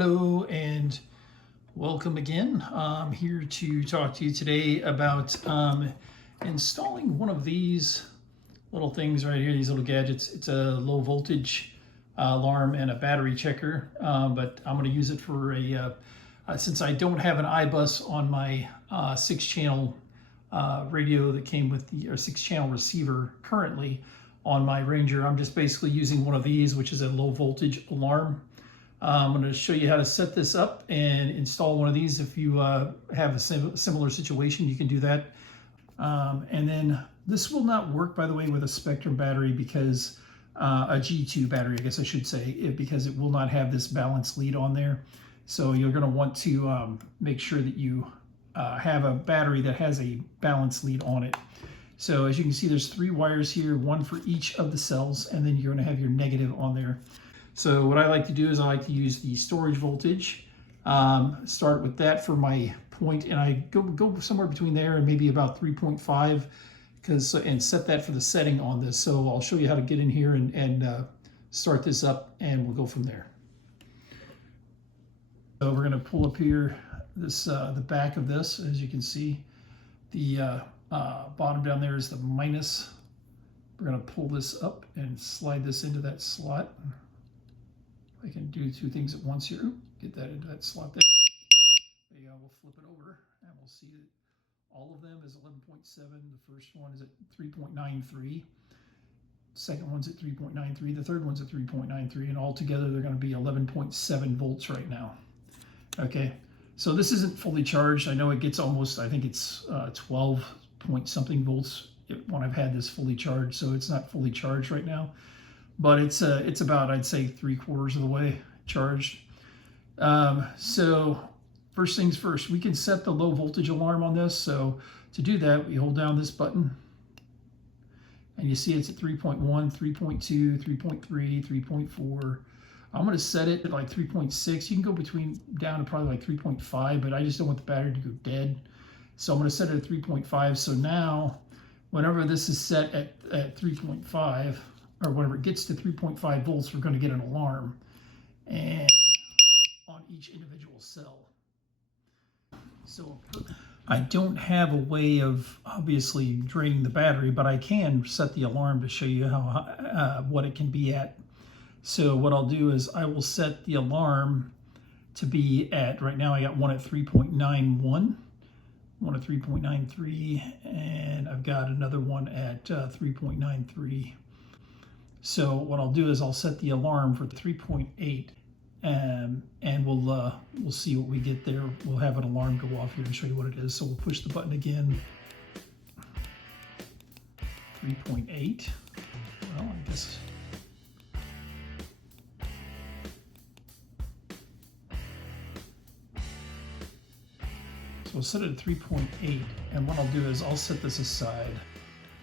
Hello and welcome again. I'm here to talk to you today about installing one of these little things right here, these little gadgets. It's a low voltage alarm and a battery checker, but I'm going to use it for since I don't have an iBus on my 6-channel radio that came with the 6-channel receiver currently on my Ranger. I'm just basically using one of these, which is a low voltage alarm. I'm going to show you how to set this up and install one of these. If you have a similar situation, you can do that. And then this will not work, by the way, with a Spectrum battery because a G2 battery, I guess I should say, because it will not have this balance lead on there. So you're going to want to make sure that you have a battery that has a balance lead on it. So as you can see, there's 3 wires here, one for each of the cells, and then you're going to have your negative on there. So what I like to do is I like to use the storage voltage, start with that for my point, and I go somewhere between there and maybe about 3.5 and set that for the setting on this. So I'll show you how to get in here and start this up, and we'll go from there. So we're going to pull up here this the back of this. As you can see, the bottom down there is the minus. We're going to pull this up and slide this into that slot. I can do 2 things at once here. Get that into that slot there. There you go. We'll flip it over and we'll see that all of them is 11.7. The first one is at 3.93. Second one's at 3.93. The third one's at 3.93. And all together they're going to be 11.7 volts right now. Okay. So this isn't fully charged. I know it gets almost, I think it's 12 point something volts when I've had this fully charged. So it's not fully charged right now. But it's about, I'd say, 3/4 of the way charged. So first things first, we can set the low voltage alarm on this. So to do that, we hold down this button. And you see it's at 3.1, 3.2, 3.3, 3.4. I'm going to set it at like 3.6. You can go down to probably like 3.5, but I just don't want the battery to go dead. So I'm going to set it at 3.5. So now, whenever this is set at 3.5, or whenever it gets to 3.5 volts, we're going to get an alarm and on each individual cell. So I don't have a way of obviously draining the battery, but I can set the alarm to show you how what it can be at. So what I'll do is I will set the alarm to be at, right now I got one at 3.91, one at 3.93, and I've got another one at 3.93. So what I'll do is I'll set the alarm for 3.8, and we'll see what we get there. We'll have an alarm go off here and show you what it is. So we'll push the button again. 3.8. Well, I guess. So we'll set it at 3.8, and what I'll do is I'll set this aside.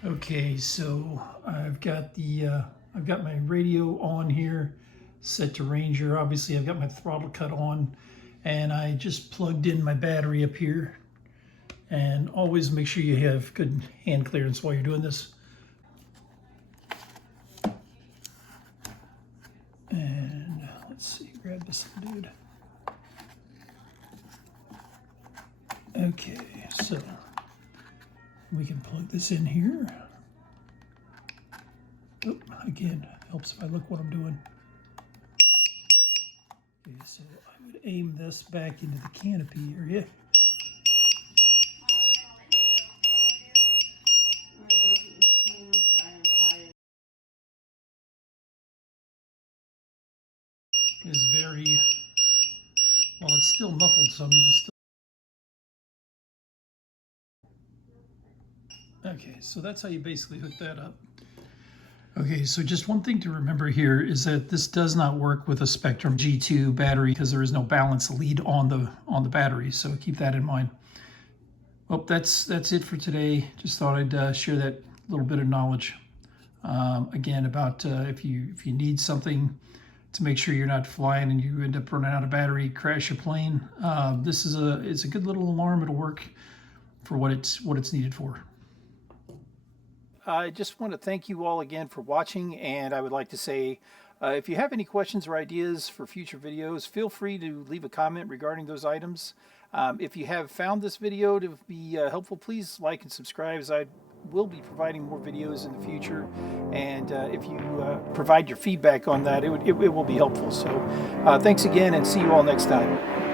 Okay, so I've got my radio on here, set to Ranger. Obviously, I've got my throttle cut on, and I just plugged in my battery up here. And always make sure you have good hand clearance while you're doing this. And let's see, grab this dude. Okay, so we can plug this in here. Oh, again, helps if I look what I'm doing. Okay, so I would aim this back into the canopy area. Is very, well, it's still muffled, so you can still. Okay, so that's how you basically hook that up. Okay, so just one thing to remember here is that this does not work with a Spectrum G2 battery because there is no balance lead on the battery, so keep that in mind. Well, that's it for today. Just thought I'd share that little bit of knowledge. Again, about if you need something to make sure you're not flying and you end up running out of battery, crash your plane. It's a good little alarm. It'll work for what it's needed for. I just want to thank you all again for watching, and I would like to say If you have any questions or ideas for future videos, feel free to leave a comment regarding those items. If you have found this video to be helpful, please like and subscribe, as I will be providing more videos in the future. And if you provide your feedback on that, it will be helpful. So thanks again, and see you all next time.